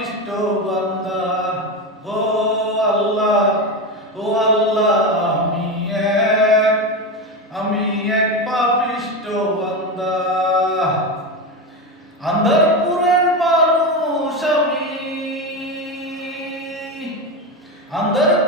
পাপিষ্ঠ বান্দা। ও আল্লাহ, ও আল্লাহ, আমি এক পাপিষ্ঠ বান্দা। আন্ধারপুরের মানুষ আমি, আন্ধার